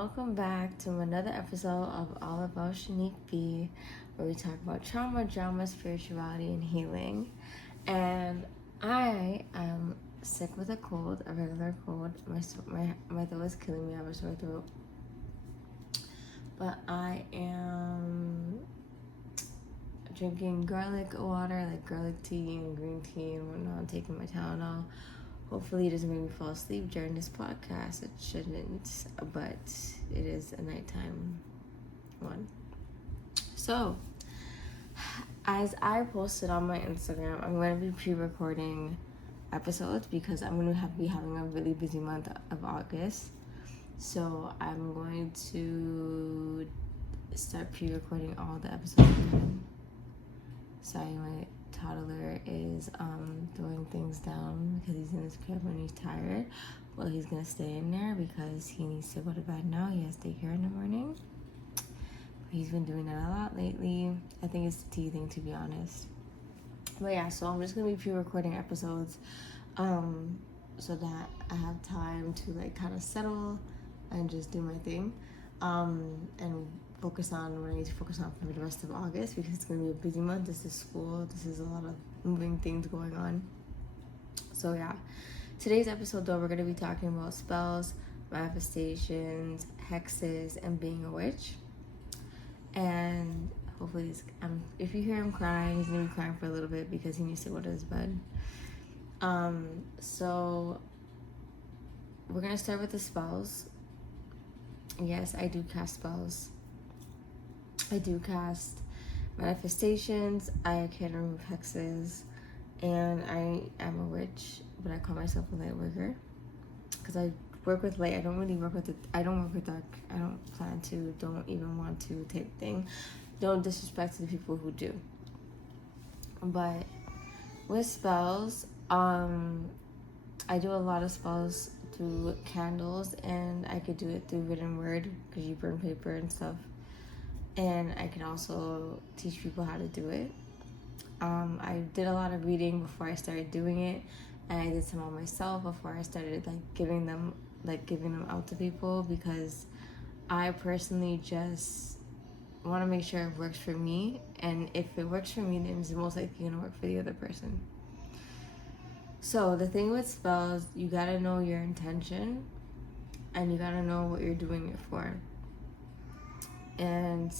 welcome back to another episode of All About Sheenique B, where we talk about trauma, drama, spirituality, and healing. And I am sick with a cold, a regular cold. My throat is killing me. I have a sore throat. But I am drinking garlic water, like garlic tea and green tea and whatnot. I'm taking my Tylenol. Hopefully it doesn't make me fall asleep during this podcast. It shouldn't, but it is a nighttime one. So, as I posted on my Instagram, I'm going to be pre-recording episodes because I'm going to be having a really busy month of August. So I'm going to start pre-recording all the episodes again. Sorry, my toddler is throwing things down because he's in his crib and he's tired. Well, he's gonna stay in there because he needs to go to bed now. He has daycare in the morning. But he's been doing that a lot lately. I think it's the tea thing, to be honest. But yeah, so I'm just gonna be pre-recording episodes so that I have time to like kind of settle and just do my thing and focus on what I need to focus on for the rest of August, because it's going to be a busy month. This is school. This is a lot of moving things going on. So yeah, today's episode though, we're going to be talking about spells, manifestations, hexes, and being a witch. And hopefully if you hear him crying, he's going to be crying for a little bit because he needs to go to his bed. So we're going to start with the spells. Yes, I do cast spells. I do cast manifestations. I can remove hexes, and I am a witch, but I call myself a light worker because I work with light. I don't really work with it. I don't work with dark. I don't plan to. Don't even want to type thing. Don't disrespect to the people who do. But with spells, I do a lot of spells through candles, and I could do it through written word because you burn paper and stuff. And I can also teach people how to do it. I did a lot of reading before I started doing it, and I did some on myself before I started giving them out to people, because I personally just want to make sure it works for me, and if it works for me, then it's most likely gonna work for the other person. So the thing with spells, you gotta know your intention, and you gotta know what you're doing it for. And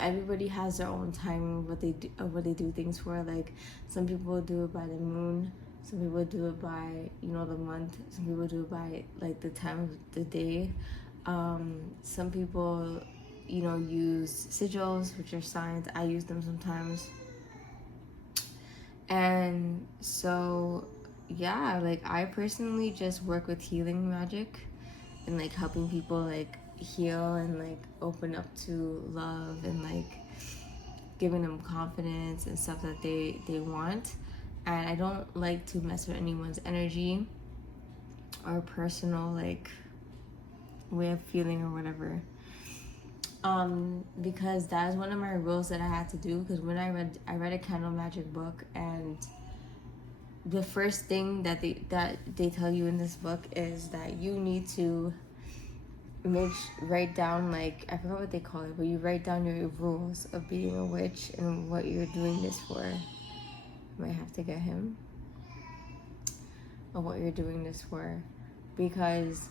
everybody has their own timing of what they do things for. Like, some people do it by the moon, some people do it by the month, some people do it by like the time of the day. Some people use sigils, which are signs. I use them sometimes. And so yeah, I personally just work with healing magic and helping people heal and open up to love and giving them confidence and stuff that they want. And I don't like to mess with anyone's energy or personal way of feeling or whatever, because that is one of my rules that I had to do. Because when I read a candle magic book, and the first thing that they tell you in this book is that you need to write down, I forgot what they call it, but you write down your rules of being a witch and what you're doing this for. I might have to get him. Of what you're doing this for, because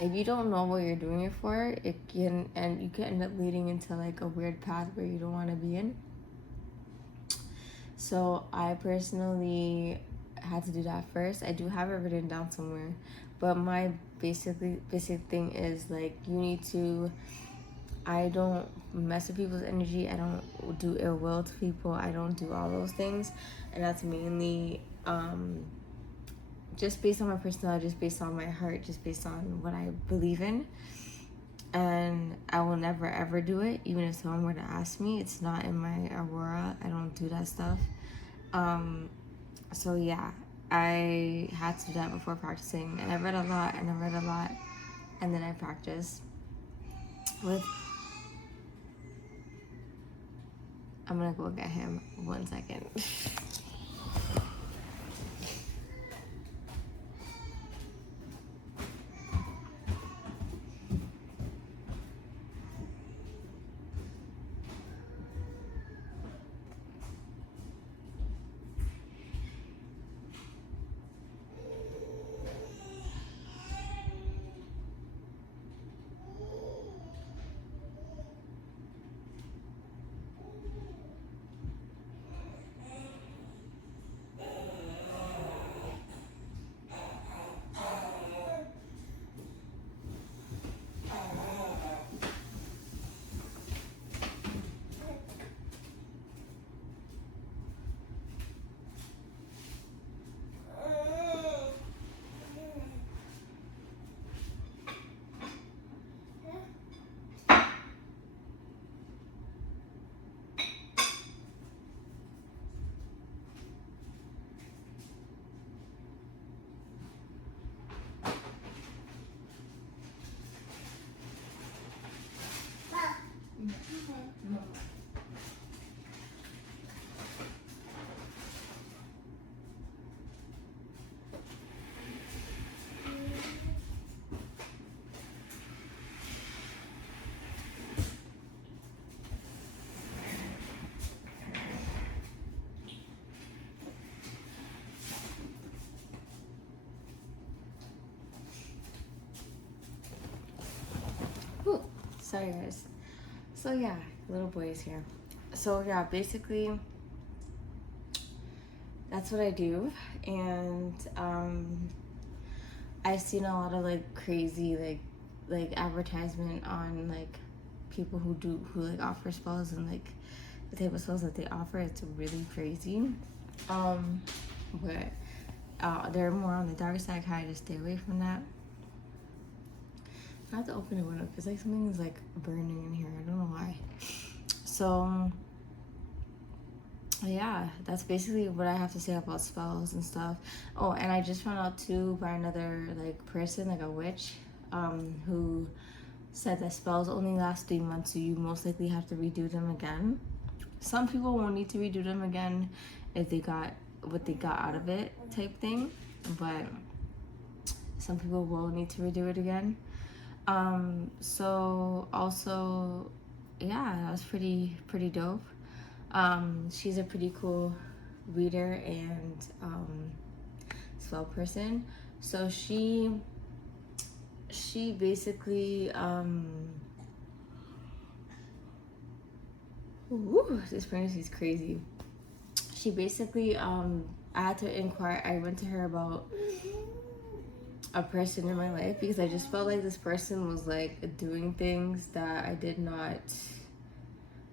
if you don't know what you're doing it for, you can end up leading into a weird path where you don't want to be in. So I personally had to do that first. I do have it written down somewhere, but my basic thing is I don't mess with people's energy. I don't do ill will to people. I don't do all those things, and that's mainly just based on my personality, just based on my heart, just based on what I believe in. And I will never ever do it, even if someone were to ask me. It's not in my aura. I don't do that stuff. So yeah, I had to do that before practicing, and I read a lot, and then I practiced with. I'm gonna go get him 1 second. Sorry, guys. So yeah, little boy is here. So yeah, basically, that's what I do, and I've seen a lot of like crazy like advertisement on like people who like offer spells, and like the type of spells that they offer. It's really crazy. But they're more on the dark side. I kind of just stay away from that. I have to open the window because like something's like burning in here. I don't know why. So yeah, that's basically what I have to say about spells and stuff. Oh, and I just found out too by another like person, like a witch, who said that spells only last 3 months, so you most likely have to redo them again. Some people won't need to redo them again if they got what they got out of it, type thing, but some people will need to redo it again. So also, yeah, that was pretty dope. She's a pretty cool reader and spell person. So she basically this pregnancy is crazy. She basically I had to inquire. I went to her about a person in my life because I just felt like this person was like doing things that I didn't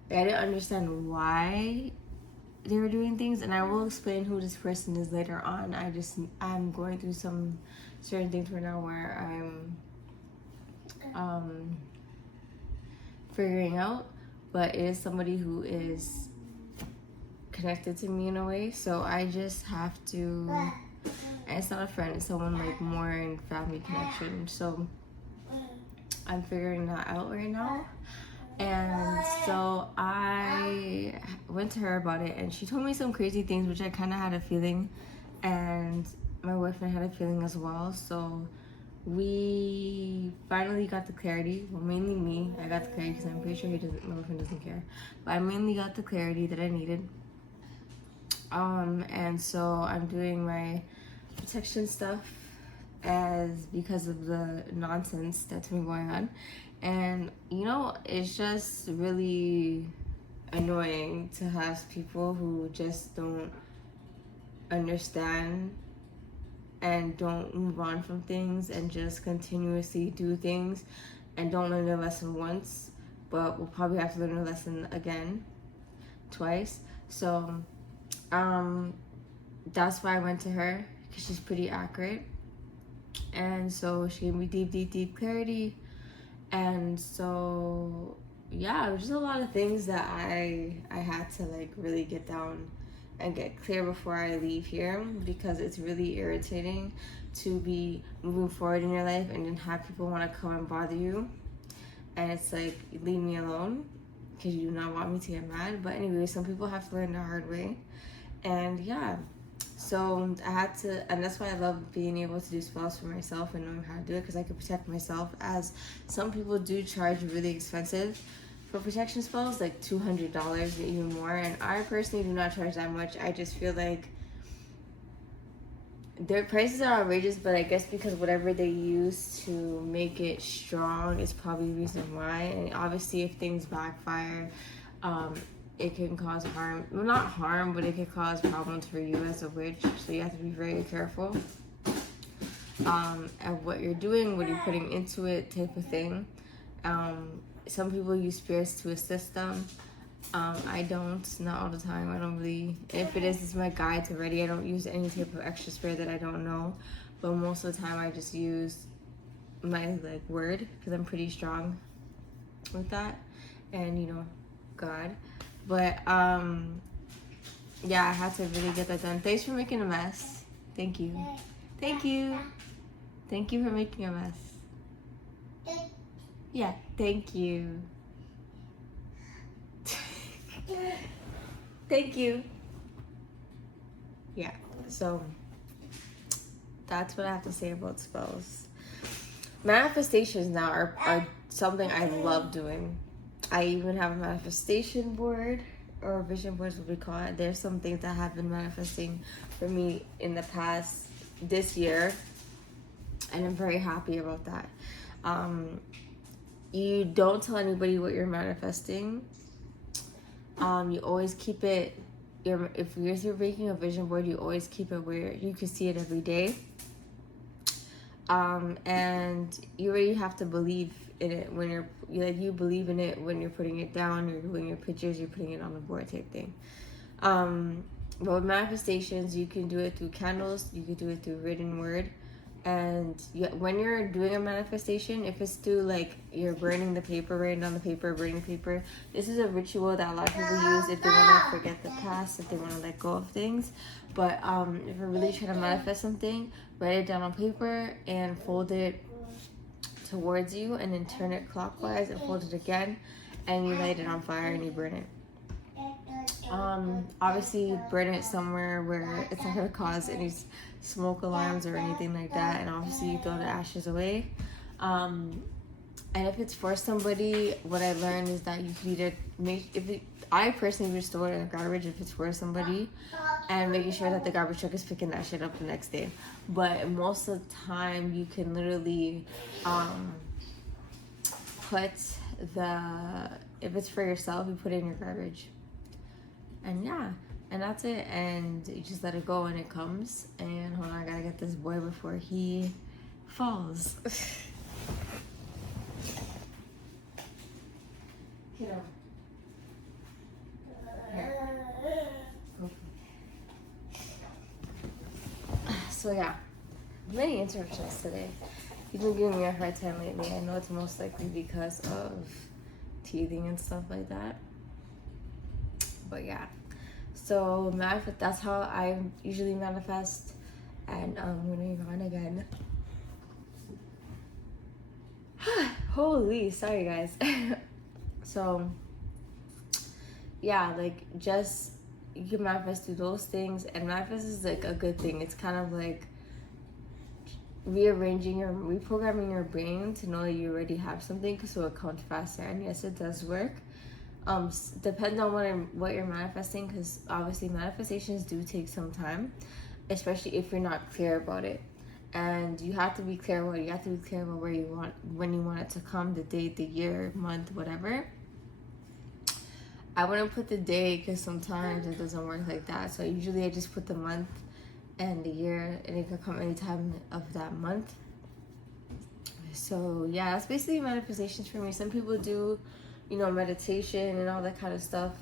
understand why they were doing things, and I will explain who this person is later on. I'm going through some certain things right now where I'm figuring out, but it is somebody who is connected to me in a way, so I just have to, and it's not a friend, it's someone like more in family connection, so I'm figuring that out right now. And so I went to her about it, and she told me some crazy things, which I kind of had a feeling, and my boyfriend had a feeling as well. So we finally got the clarity. Well, mainly me. I got the clarity because I'm pretty sure my boyfriend doesn't care. But I mainly got the clarity that I needed. And so I'm doing my protection stuff because of the nonsense that's been going on. And you know, it's just really annoying to have people who just don't understand and don't move on from things and just continuously do things and don't learn their lesson once, but will probably have to learn a lesson again, twice. So that's why I went to her, because she's pretty accurate. And so she gave me deep clarity. And so yeah, it was just a lot of things that I had to like really get down and get clear before I leave here, because it's really irritating to be moving forward in your life and then have people want to come and bother you, and it's like, leave me alone because you do not want me to get mad. But anyway, some people have to learn the hard way. And yeah, so I had to, and that's why I love being able to do spells for myself and knowing how to do it, because I can protect myself, as some people do charge really expensive for protection spells, like $200 and even more, and I personally do not charge that much. I just feel like their prices are outrageous, but I guess because whatever they use to make it strong is probably the reason why. And obviously if things backfire, it can cause harm. Well, not harm, but it can cause problems for you as a witch. So you have to be very careful at what you're doing, what you're putting into it, type of thing. Some people use spirits to assist them. I don't, not all the time. I don't really, if it is, it's my guides already. I don't use any type of extra spirit that I don't know. But most of the time I just use my like word, because I'm pretty strong with that. And you know, God. But yeah, I had to really get that done. Thanks for making a mess. Thank you. Thank you. Thank you for making a mess. Yeah, thank you. Thank you. Yeah, so that's what I have to say about spells. Manifestations now are something I love doing. I even have a manifestation board, or vision board is what we call it. There's some things that have been manifesting for me in the past this year, and I'm very happy about that. you don't tell anybody what you're manifesting. You always keep it, if you're making a vision board, you always keep it where you can see it every day. And you really have to believe in it when you believe in it when you're putting it down, you're doing your pictures, you're putting it on the board type thing. But with manifestations, you can do it through candles, you can do it through written word. And when you're doing a manifestation, if it's through like you're burning the paper, writing down the paper, burning the paper, this is a ritual that a lot of people use if they want to forget the past, if they want to let go of things. But if you're really trying to manifest something, write it down on paper and fold it towards you, and then turn it clockwise and fold it again, and you light it on fire and you burn it. Obviously burn it somewhere where it's not going to cause any smoke alarms or anything like that, and obviously you throw the ashes away. And if it's for somebody, what I learned is that you can either I personally would store it in the garbage if it's for somebody, and making sure that the garbage truck is picking that shit up the next day. But most of the time you can literally if it's for yourself, you put it in your garbage. And yeah, and that's it. And you just let it go when it comes. And hold on, I gotta get this boy before he falls. Get him. So yeah, many interruptions today. You've been giving me a hard time lately. I know it's most likely because of teething and stuff like that. But yeah, so that's how I usually manifest. And moving on again. Holy, sorry guys. So yeah, like just you can manifest through those things, and manifest is like a good thing. It's kind of like reprogramming your brain to know that you already have something, so it comes faster. And yes, it does work. Depends on what you're manifesting, because obviously manifestations do take some time, especially if you're not clear about it. And you have to be clear about it. You have to be clear about when you want it to come, the date, the year, month, whatever. I wouldn't put the day because sometimes it doesn't work like that. So usually I just put the month and the year, and it could come any time of that month. So yeah, that's basically manifestations for me. Some people do, meditation and all that kind of stuff,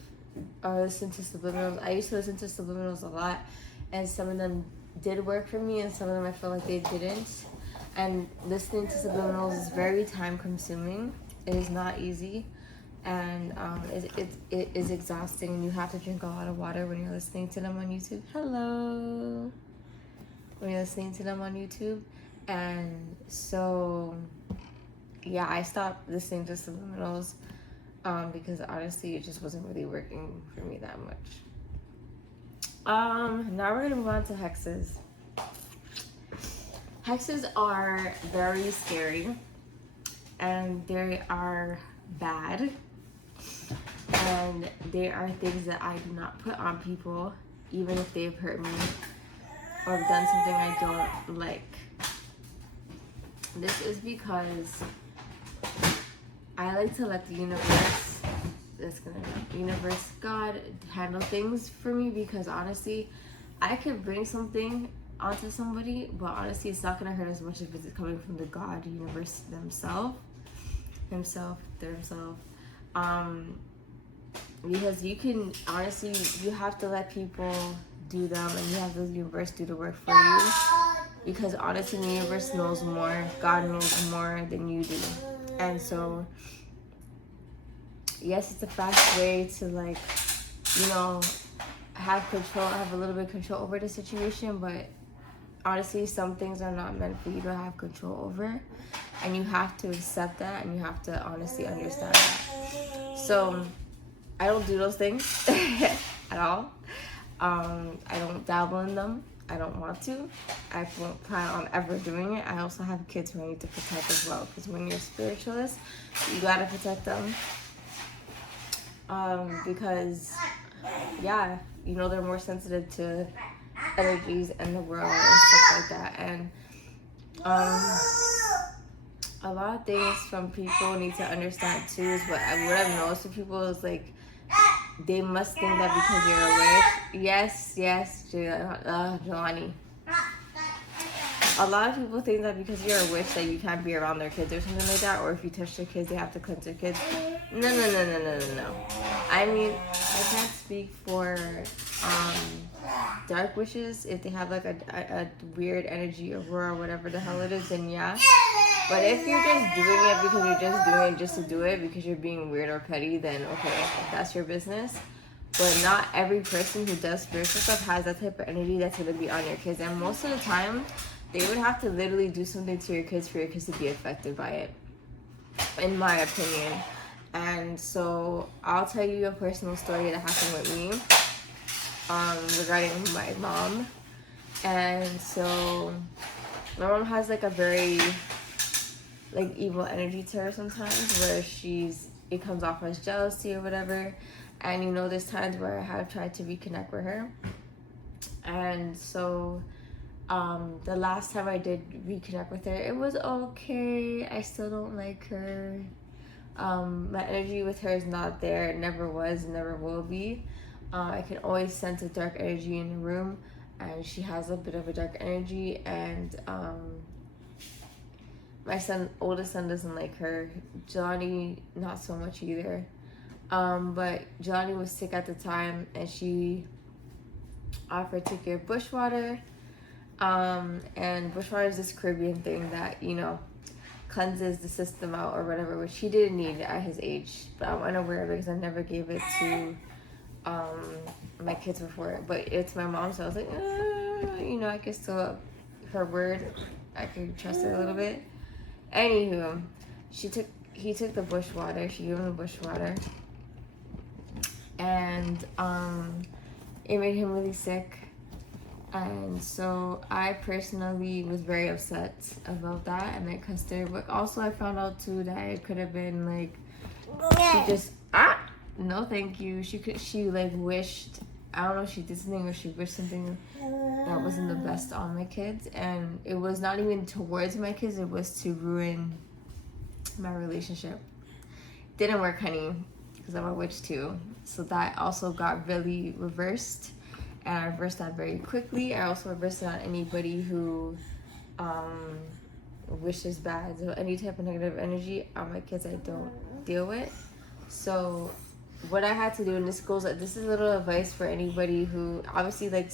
or listen to subliminals. I used to listen to subliminals a lot, and some of them did work for me, and some of them I feel like they didn't. And listening to subliminals is very time consuming. It is not easy, and it is exhausting, and you have to drink a lot of water when you're listening to them on YouTube. Hello. When you're listening to them on YouTube. And so yeah, I stopped listening to subliminals because honestly it just wasn't really working for me that much. Now we're gonna move on to hexes. Hexes are very scary, and they are bad, and they are things that I do not put on people, even if they've hurt me or done something I don't like. This is because I like to let the universe, God handle things for me, because honestly, I could bring something onto somebody, but honestly, it's not gonna hurt as much if it's coming from the God, universe themselves. Because you can, honestly, you have to let people do them, and you have the universe do the work for you. Because honestly, the universe knows more, God knows more than you do. And so, yes, it's a fast way to have control, have a little bit of control over the situation, but honestly, some things are not meant for you to have control over, and you have to accept that, and you have to honestly understand that. So I don't do those things at all. I don't dabble in them. I don't want to. I won't plan on ever doing it. I also have kids who I need to protect as well, because when you're a spiritualist, you gotta protect them. Because yeah, they're more sensitive to energies in the world and stuff like that. And a lot of things from people need to understand too is what I've noticed with people is like they must think that because you're a witch. Yes, Jelani. A lot of people think that because you're a witch that you can't be around their kids or something like that, or if you touch their kids, they have to cleanse their kids. No. I mean, I can't speak for dark witches. If they have like a weird energy or whatever the hell it is, then yeah. But if you're just doing it because you're just doing it just to do it because you're being weird or petty, then okay, that's your business. But not every person who does spiritual stuff has that type of energy that's going to be on your kids. And most of the time, they would have to literally do something to your kids for your kids to be affected by it, in my opinion. And so I'll tell you a personal story that happened with me regarding my mom. And so my mom has like a very like evil energy to her sometimes, where it comes off as jealousy or whatever. And you know, there's times where I have tried to reconnect with her. And so the last time I did reconnect with her, it was okay. I still don't like her. My energy with her is not there. It never was, never will be. I can always sense a dark energy in the room, and she has a bit of a dark energy. And my oldest son doesn't like her. Jelani, not so much either. But Jelani was sick at the time, and she offered to give bushwater. And bushwater is this Caribbean thing that, you know, cleanses the system out or whatever, which he didn't need at his age. But I'm unaware of it because I never gave it to my kids before. But it's my mom, so I was like, you know, I could still, her word, I could trust it a little bit. Anywho, he took the bushwater. She gave him the bushwater, and it made him really sick. And so I personally was very upset about that, and I cussed her. But also I found out too that it could have been like she just no thank you. She like wished, I don't know if she did something or she wished something that wasn't the best on my kids, and it was not even towards my kids, it was to ruin my relationship. Didn't work, honey, because I'm a witch too. So that also got really reversed. And I reversed that very quickly. I also reversed it on anybody who wishes bad. So any type of negative energy on my kids I don't deal with. So what I had to do, and this is a little advice for anybody who, obviously, like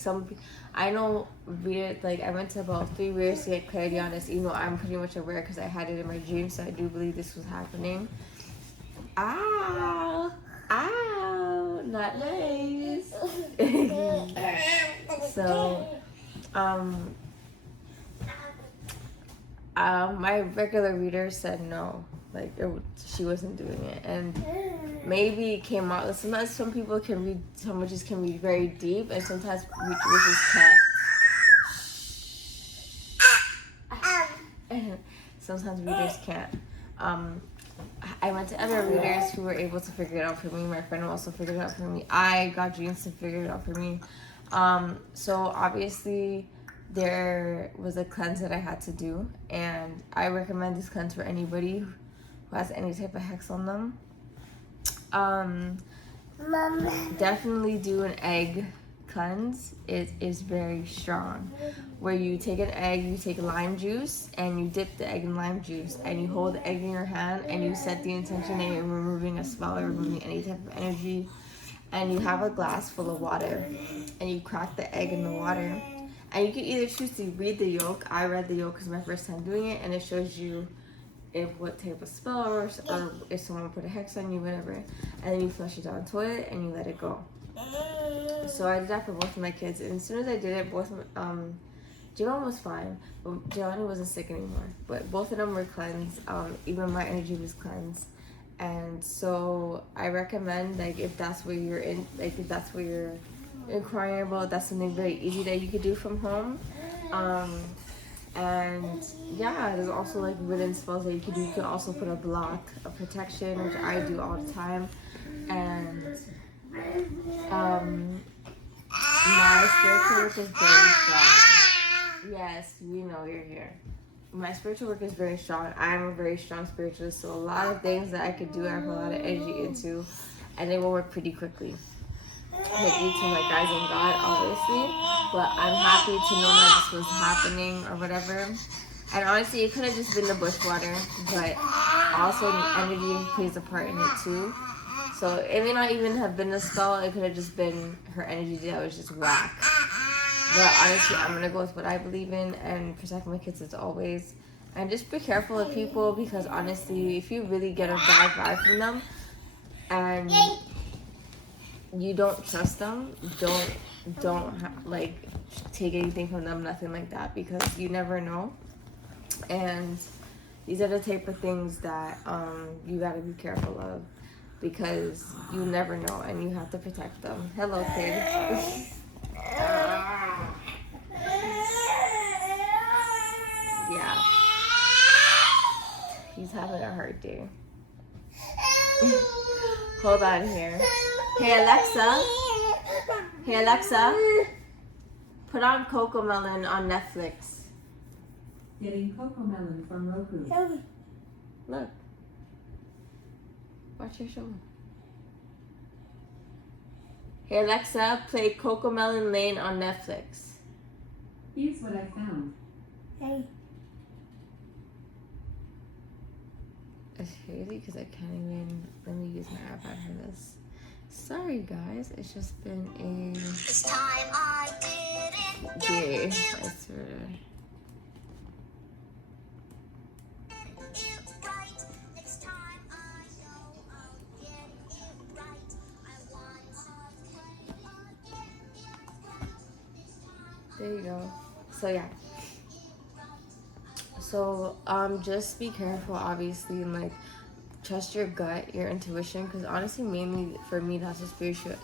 I know, like I went to about 3 years to get clarity on this, even though I'm pretty much aware because I had it in my dreams, so I do believe this was happening. Ow, not nice. So, my regular reader said no, like she wasn't doing it, and maybe it came out. Sometimes some people can read, some witches can read very deep, and sometimes witches can't. Sometimes readers can't. I went to other readers who were able to figure it out for me. My friend also figured it out for me. I got dreams to figure it out for me. So obviously there was a cleanse that I had to do, and I recommend this cleanse for anybody who has any type of hex on them. Definitely do an egg cleanse. It is very strong, where you take an egg, you take lime juice, and you dip the egg in lime juice, and you hold the egg in your hand, and you set the intention that you're removing a spell or removing any type of energy, and you have a glass full of water, and you crack the egg in the water, and you can either choose to read the yolk. I read the yolk because my first time doing it, and it shows you what type of spell or if someone put a hex on you, whatever, and then you flush it down the toilet and you let it go. So I did that for both of my kids, and as soon as I did it, both Jerome was fine, but Jelani wasn't sick anymore. But both of them were cleansed. Even my energy was cleansed, and so I recommend, like, if that's where you're in, like if that's what you're inquiring about, that's something very easy that you could do from home. And yeah, there's also like wooden spells that you could do. You can also put a block of protection, which I do all the time, and my spiritual work is very strong. Yes, we know you're here. my spiritual work is very strong. I'm a very strong spiritualist, so a lot of things that I could do, I have a lot of energy into, and they will work pretty quickly. But due to my guys and God, obviously, but I'm happy to know that this was happening or whatever. And honestly, it could have just been the bushwater, but also energy plays a part in it too. So it may not even have been a spell. It could have just been her energy that was just whack. But honestly, I'm gonna go with what I believe in and protect my kids as always. And just be careful of people, because honestly, if you really get a bad vibe from them and you don't trust them, don't like take anything from them, nothing like that, because you never know. And these are the type of things that you gotta be careful of, because you never know and you have to protect them. Hello, kid. Yeah. He's having a hard day. Hold on here. Hey, Alexa. Hey, Alexa. Put on Cocomelon on Netflix. Getting Cocomelon from Roku. Look. Watch your show. Hey, Alexa, play Cocomelon Lane on Netflix. Here's what I found. Hey. It's crazy because I can't even, let me use my iPad for this. Sorry guys, it's just been a This time I didn't day. I swear. Next time I know I'll get it right. I want There you go. So yeah. So just be careful, obviously, and like trust your gut, your intuition, because honestly, mainly for me, that's what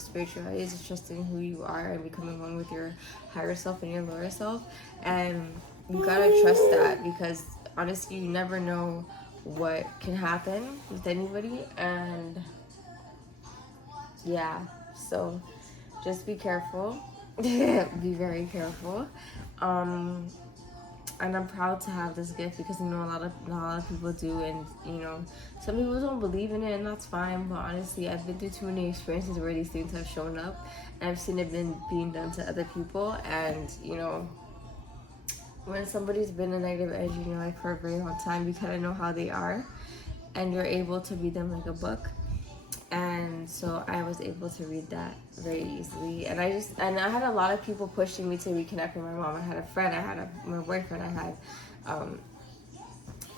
spirituality is, trusting who you are and becoming one with your higher self and your lower self. And you gotta trust that, because honestly, you never know what can happen with anybody. And yeah, so just be careful. Be very careful. And I'm proud to have this gift, because you know a lot of people do, and you know some people don't believe in it, and that's fine. But honestly, I've been through too many experiences where these things have shown up, and I've seen it being done to other people. And you know, when somebody's been a negative energy in your life for a very long time, you kind of know how they are, and you're able to read them like a book. And so I was able to read that very easily. And I had a lot of people pushing me to reconnect with my mom. I had a friend, I had my boyfriend, I had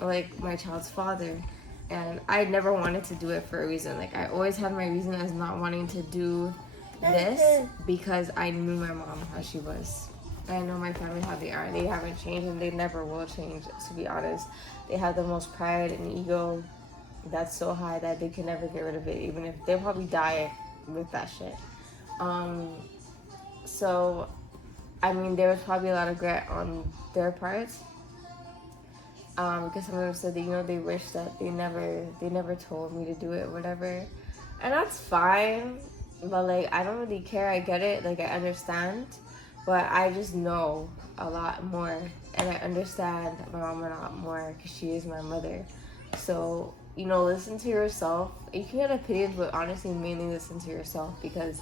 like my child's father. And I never wanted to do it for a reason. Like I always had my reason as not wanting to do this, because I knew my mom how she was. I know my family how they are. They haven't changed, and they never will change, to be honest. They have the most pride and ego that's so high that they can never get rid of it, even if they'll probably die with that shit. So I mean, there was probably a lot of regret on their parts, because some of them said that, you know, they wish that they never told me to do it, whatever. And that's fine, but like I don't really care. I get it, like I understand, but I just know a lot more, and I understand my mom a lot more because she is my mother. So you know, listen to yourself. You can get opinions, but honestly, mainly listen to yourself, because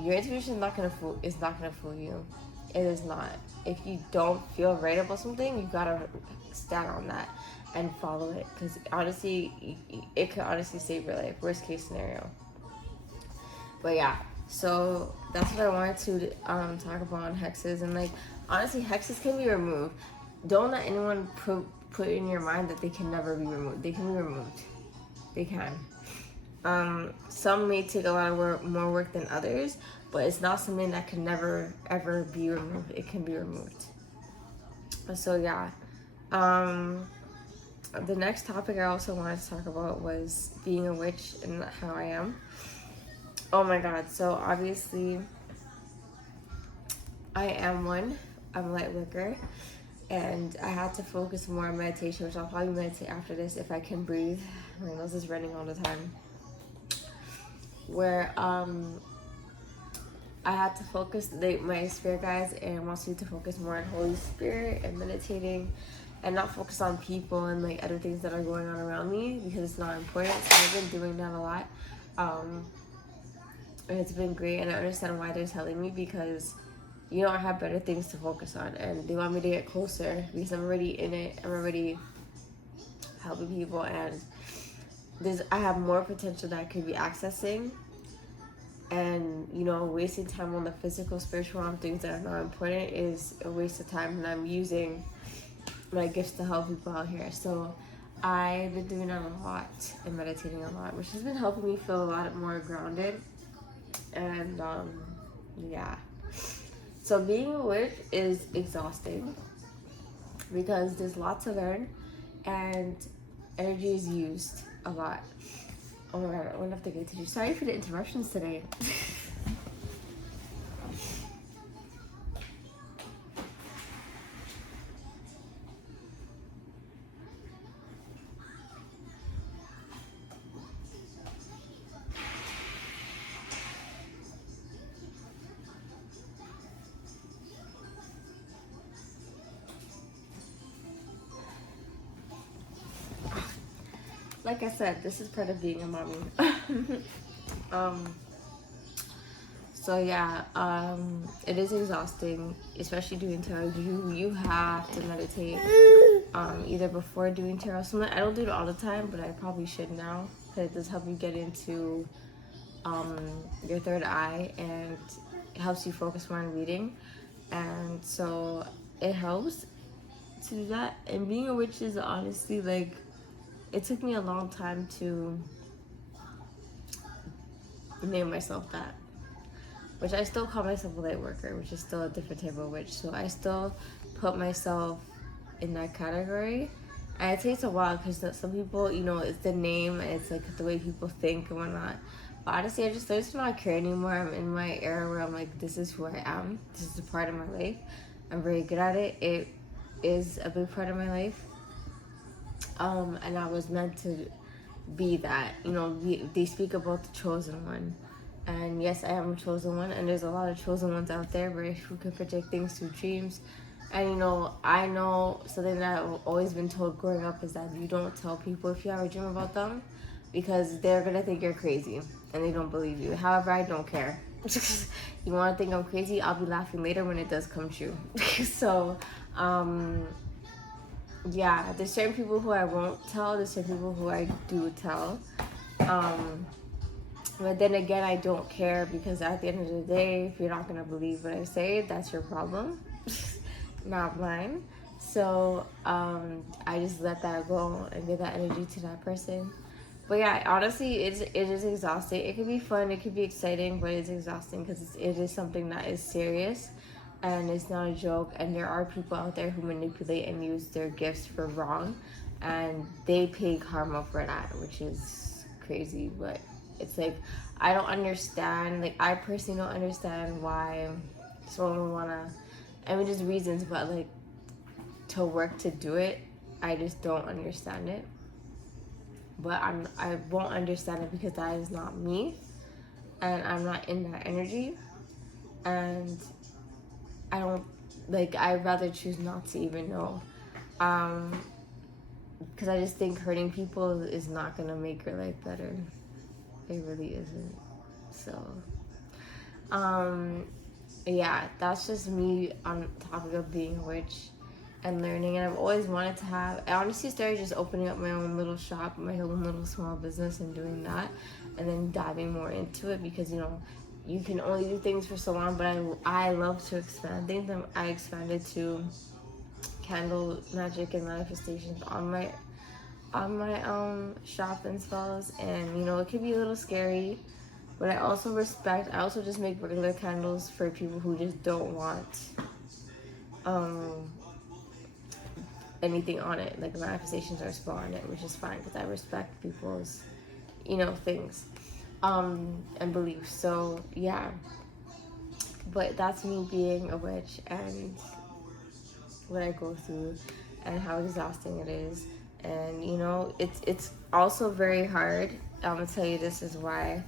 your intuition is not gonna fool you. It is not. If you don't feel right about something, you gotta stand on that and follow it, because honestly, it could honestly save your life. Worst case scenario. But yeah, so that's what I wanted to talk about on hexes. And like honestly, hexes can be removed. Don't let anyone put in your mind that they can never be removed. They can be removed. They can. Some may take a lot of more work than others, but it's not something that can never ever be removed. It can be removed. So yeah. The next topic I also wanted to talk about was being a witch and how I am. Oh my god. So obviously I am one. I'm a light worker. And I had to focus more on meditation, which I'll probably meditate after this if I can breathe. My nose is running all the time. Where I had to focus, my spirit guides and wants me to focus more on Holy Spirit and meditating and not focus on people and like other things that are going on around me because it's not important. So I've been doing that a lot. And it's been great, and I understand why they're telling me because, you know, I have better things to focus on, and they want me to get closer because I'm already in it. I'm already helping people, and I have more potential that I could be accessing. And, you know, wasting time on the physical, spiritual, on things that are not important is a waste of time, and I'm using my gifts to help people out here. So I've been doing that a lot and meditating a lot, which has been helping me feel a lot more grounded. And yeah, so being a witch is exhausting because there's lots to learn and energy is used a lot. Oh my god, I'm gonna have to get to you. Sorry for the interruptions today. Like I said, this is part of being a mommy. So yeah, it is exhausting, especially doing tarot. You have to meditate either before doing tarot. I don't do it all the time, but I probably should now because it does help you get into your third eye, and it helps you focus more on reading, and so it helps to do that. And being a witch is honestly like, it took me a long time to name myself that, which I still call myself a light worker, which is still a different type of witch. So I still put myself in that category. And it takes a while because some people, you know, it's the name and it's like the way people think and whatnot. But honestly, I just not care anymore. I'm in my era where I'm like, this is who I am. This is a part of my life. I'm very good at it. It is a big part of my life. And I was meant to be that. You know, they speak about the chosen one. And yes, I am a chosen one. And there's a lot of chosen ones out there who can project things through dreams. And, you know, I know something that I've always been told growing up is that you don't tell people if you have a dream about them because they're going to think you're crazy and they don't believe you. However, I don't care. You want to think I'm crazy? I'll be laughing later when it does come true. So, yeah, there's certain people who I won't tell. There's certain people who I do tell. But then again, I don't care because at the end of the day, if you're not going to believe what I say, that's your problem. Not mine. So I just let that go and give that energy to that person. But yeah, honestly, it is exhausting. It can be fun, it can be exciting, but it's exhausting because it is something that is serious and it's not a joke. And there are people out there who manipulate and use their gifts for wrong, and they pay karma for that, which is crazy. But it's like, I don't understand. Like, I personally don't understand why someone would wanna. I mean, there's reasons, but like to work to do it, I just don't understand it. But I won't understand it because that is not me, and I'm not in that energy, and I don't like. I'd rather choose not to even know, because I just think hurting people is not gonna make your life better. It really isn't. So, yeah, that's just me on the topic of being a witch and learning. And I've always wanted to have, I honestly started just opening up my own little shop, my own little small business, and doing that, and then diving more into it because, you know, you can only do things for so long. But I love to expand things. I expanded to candle magic and manifestations on my shop and spells. And, you know, it can be a little scary, but I also just make regular candles for people who just don't want anything on it, like manifestations or spell on it, which is fine because I respect people's, you know, things and beliefs. So yeah, but that's me being a witch and what I go through and how exhausting it is. And, you know, it's also very hard. I'm gonna tell you, this is why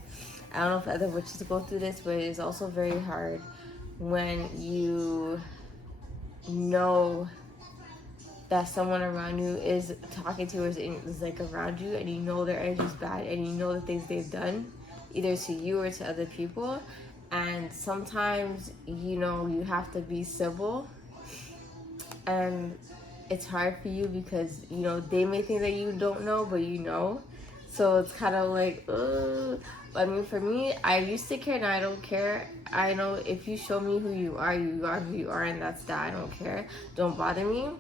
I don't know if other witches go through this, but it is also very hard when you know that someone around you is talking to you, is like around you, and you know their energy's bad, and you know the things they've done, either to you or to other people. And sometimes, you know, you have to be civil, and it's hard for you because, you know, they may think that you don't know, but you know. So it's kind of like, ugh. I mean, for me, I used to care, and I don't care. I know if you show me who you are who you are, and that's that. I don't care. Don't bother me.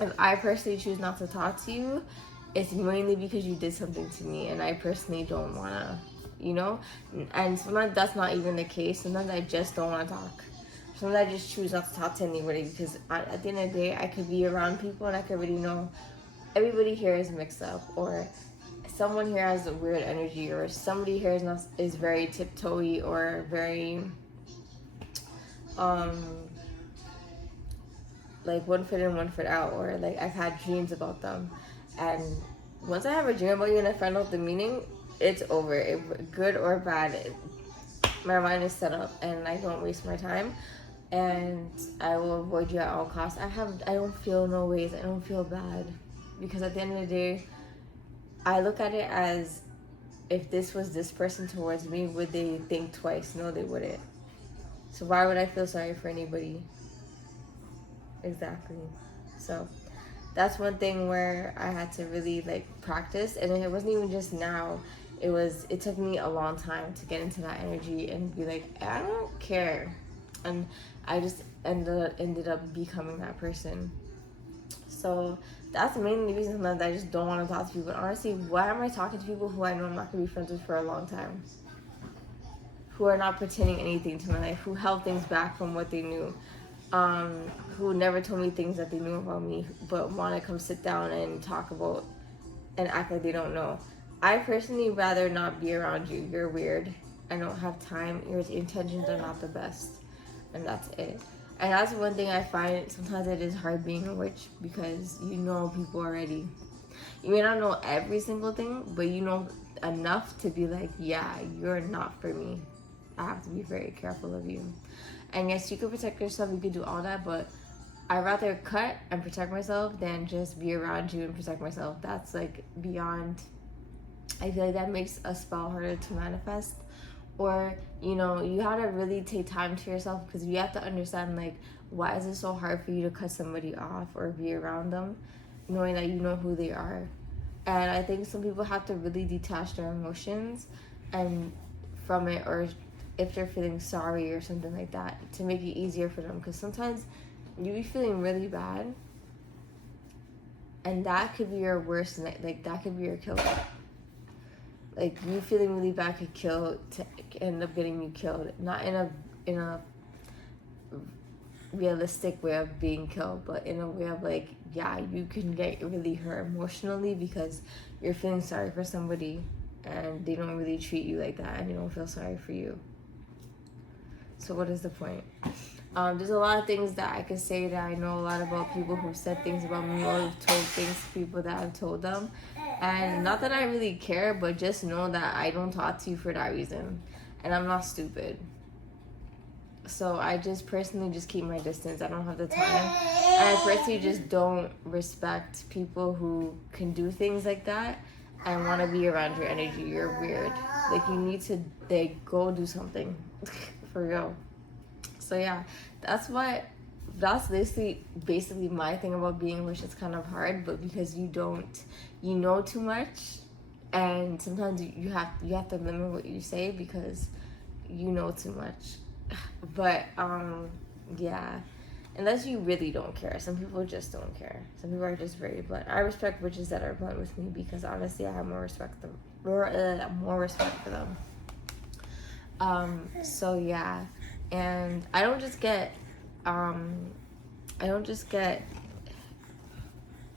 If I personally choose not to talk to you, it's mainly because you did something to me, and I personally don't want to, you know? And sometimes that's not even the case. Sometimes I just don't want to talk. Sometimes I just choose not to talk to anybody because at the end of the day, I could be around people and I could really know everybody here is mixed up, or someone here has a weird energy, or somebody here is very tiptoey or very like 1 foot in, 1 foot out, or like I've had dreams about them, and once I have a dream about you and I find out the meaning, it's over. Good or bad, my mind is set up, and I don't waste my time, and I will avoid you at all costs. I don't feel no ways. I don't feel bad, because at the end of the day, I look at it as, if this was this person towards me, would they think twice? No, they wouldn't. So why would I feel sorry for anybody? Exactly. So that's one thing where I had to really like practice, and it wasn't even just now. It took me a long time to get into that energy and be like, I don't care. And I just ended up becoming that person. So that's mainly the reason that I just don't want to talk to people. Honestly, why am I talking to people who I know I'm not going to be friends with for a long time? Who are not pretending anything to my life, who held things back from what they knew, who never told me things that they knew about me, but want to come sit down and talk about and act like they don't know. I personally rather not be around you. You're weird. I don't have time. Your intentions are not the best. And that's it. And that's one thing I find sometimes it is hard being a witch, because you know people already. You may not know every single thing, but you know enough to be like, yeah, you're not for me. I have to be very careful of you. And yes, you can protect yourself, you can do all that, but I'd rather cut and protect myself than just be around you and protect myself. That's like beyond. I feel like that makes a spell harder to manifest. Or, you know, you have to really take time to yourself, because you have to understand, like, why is it so hard for you to cut somebody off or be around them, knowing that you know who they are. And I think some people have to really detach their emotions and from it, or if they're feeling sorry or something like that, to make it easier for them. Because sometimes you be feeling really bad, and that could be your worst night. Like, that could be your killer. Like, you feeling really bad could end up getting you killed. Not in a realistic way of being killed, but in a way of like, yeah, you can get really hurt emotionally because you're feeling sorry for somebody and they don't really treat you like that, and they don't feel sorry for you. So what is the point? There's a lot of things that I could say that I know a lot about people who've said things about me, or who've told things to people that I've told them. And not that I really care, but just know that I don't talk to you for that reason. And I'm not stupid. So I just personally just keep my distance. I don't have the time. And I personally just don't respect people who can do things like that and want to be around your energy. You're weird. Like, you need to go do something. For real. So yeah, that's basically my thing about being a witch. It's kind of hard, but because you know too much, and sometimes you have to limit what you say because you know too much. But yeah, unless you really don't care. Some people just don't care. Some people are just very blunt. I respect witches that are blunt with me, because honestly I have more respect for them. So yeah. And I don't just get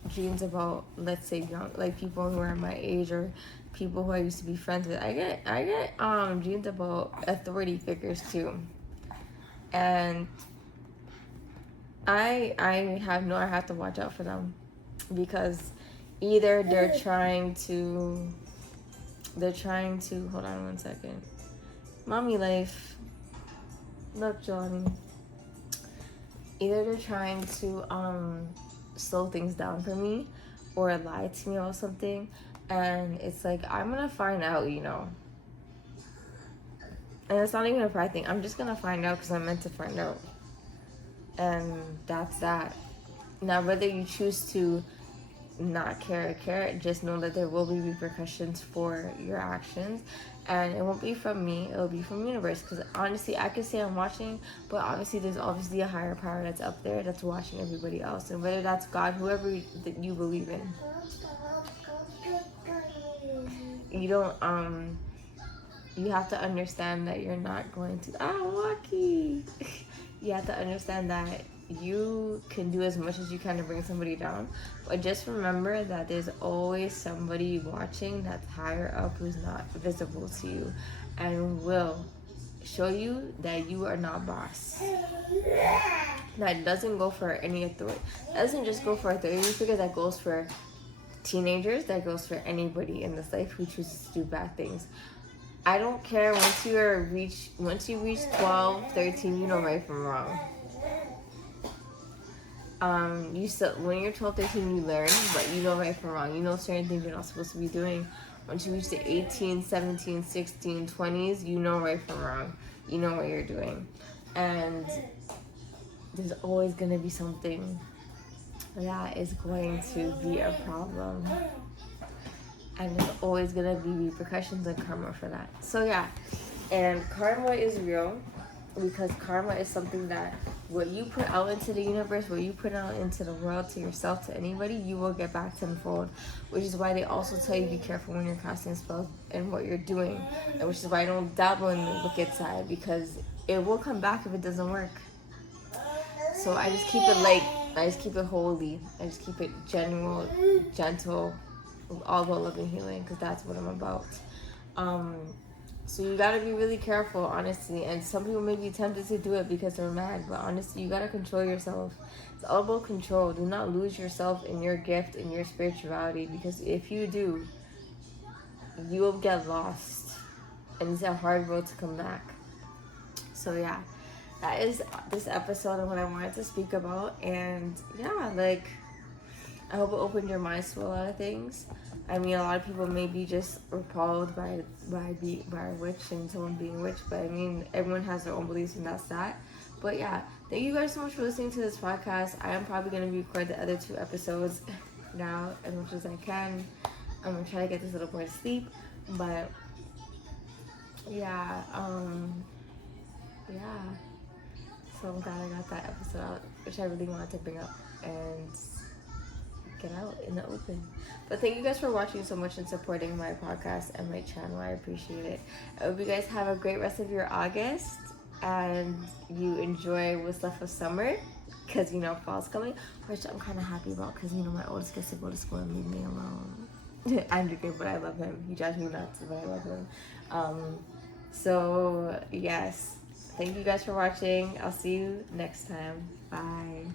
dreams about, let's say, young, like people who are my age or people who I used to be friends with. I get dreams about authority figures too. And I have to watch out for them, because either they're trying to hold on one second. Mommy life. Look, Johnny. Either they're trying to slow things down for me or lie to me about something. And it's like, I'm gonna find out, you know. And it's not even a pride thing. I'm just gonna find out because I'm meant to find out. And that's that. Now, whether you choose to not care or care, just know that there will be repercussions for your actions. And it won't be from me, it'll be from the universe. Because honestly, I could say I'm watching, but obviously there's obviously a higher power that's up there that's watching everybody else. And whether that's God, whoever that you believe in. You don't, you have to understand that you're not going to, Lucky. You have to understand that you can do as much as you can to bring somebody down, but just remember that there's always somebody watching that's higher up who's not visible to you and will show you that you are not boss. That doesn't go for any authority. That doesn't just go for authority figures, that goes for teenagers, that goes for anybody in this life who chooses to do bad things. I don't care once you reach 12, 13, you know right from wrong. You still, when you're 12, 13, you learn, but you know right from wrong. You know certain things you're not supposed to be doing. Once you reach the 18, 17, 16, 20s, you know right from wrong. You know what you're doing. And there's always going to be something that is going to be a problem. And there's always going to be repercussions and karma for that. So yeah, and karma is real because karma is something that what you put out into the universe, what you put out into the world, to yourself, to anybody, you will get back tenfold. Which is why they also tell you be careful when you're casting spells and what you're doing. And which is why I don't dabble in the wicked side, because it will come back if it doesn't work. So I just keep it light. I just keep it holy. I just keep it genuine, gentle, all about love and healing, because that's what I'm about. So you gotta be really careful, honestly. And some people may be tempted to do it because they're mad, but honestly, you gotta control yourself. It's all about control. Do not lose yourself in your gift, in your spirituality, because if you do, you will get lost, and it's a hard road to come back. So yeah, that is this episode and what I wanted to speak about. And yeah, like, I hope it opened your minds to a lot of things. I mean, a lot of people may be just repelled by a witch and someone being a witch, but I mean, everyone has their own beliefs, and that's that. But yeah, thank you guys so much for listening to this podcast. I am probably going to record the other 2 episodes now as much as I can. I'm going to try to get this little boy to sleep, but yeah, yeah. So I'm glad I got that episode out, which I really wanted to bring up and get out in the open. But thank you guys for watching so much and supporting my podcast and my channel. I appreciate it. I hope you guys have a great rest of your August and you enjoy what's left of summer, because you know fall's coming, which I'm kind of happy about, because you know my oldest gets to go to school and leave me alone. I'm joking, but I love him. He drives me nuts, but I love him. So yes, thank you guys for watching. I'll see you next time. Bye.